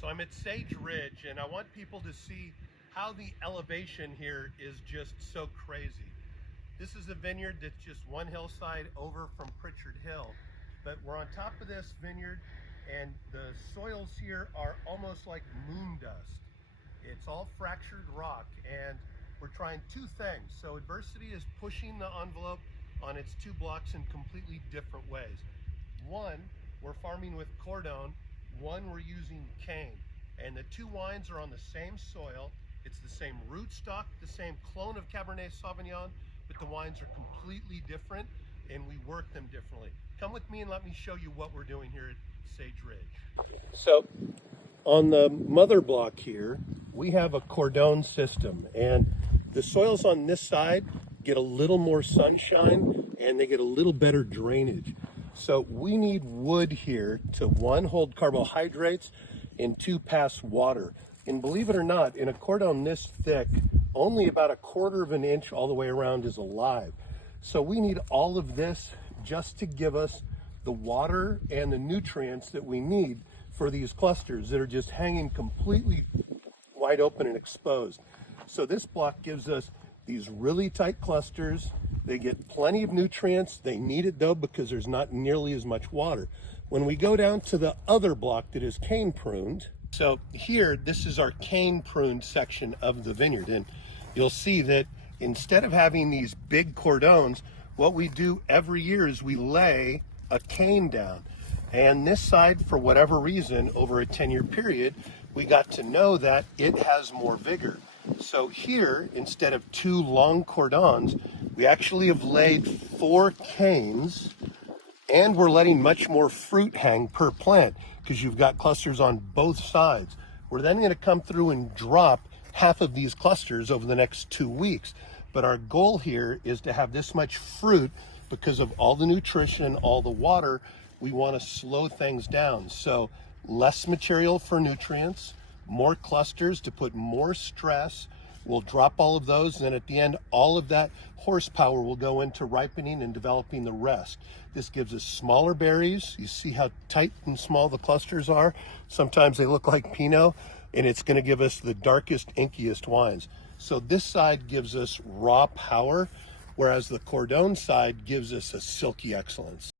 So I'm at Sage Ridge, and I want people to see how the elevation here is just so crazy. This is a vineyard that's just one hillside over from Pritchard Hill, but we're on top of this vineyard, and the soils here are almost like moon dust. It's all fractured rock, and we're trying two things. So adversity is pushing the envelope on its two blocks in completely different ways. One, we're farming with cordon. One, we're using cane. And the two wines are on the same soil. It's the same rootstock, the same clone of Cabernet Sauvignon, but the wines are completely different, and we work them differently. Come with me and let me show you what we're doing here at Sage Ridge. So on the mother block here, we have a cordon system, and the soils on this side get a little more sunshine and they get a little better drainage. So we need wood here to, one, hold carbohydrates, and two, pass water. And believe it or not, in a cordon this thick, only about 1/4 of an inch all the way around is alive. So we need all of this just to give us the water and the nutrients that we need for these clusters that are just hanging completely wide open and exposed. So this block gives us these really tight clusters. They get plenty of nutrients. They need it though because there's not nearly as much water. When we go down to the other block that is cane pruned, so here, this is our cane pruned section of the vineyard, and you'll see that instead of having these big cordons, what we do every year is we lay a cane down. And this side, for whatever reason, over a 10-year period, we got to know that it has more vigor. So here, instead of 2 long cordons, we actually have laid 4 canes, and we're letting much more fruit hang per plant because you've got clusters on both sides. We're then going to come through and drop half of these clusters over the next 2 weeks. But our goal here is to have this much fruit because of all the nutrition, all the water. We want to slow things down. So less material for nutrients, more clusters to put more stress. We'll drop all of those, and then at the end, all of that horsepower will go into ripening and developing the rest. This gives us smaller berries. You see how tight and small the clusters are? Sometimes they look like Pinot, and it's going to give us the darkest, inkiest wines. So this side gives us raw power, whereas the cordon side gives us a silky excellence.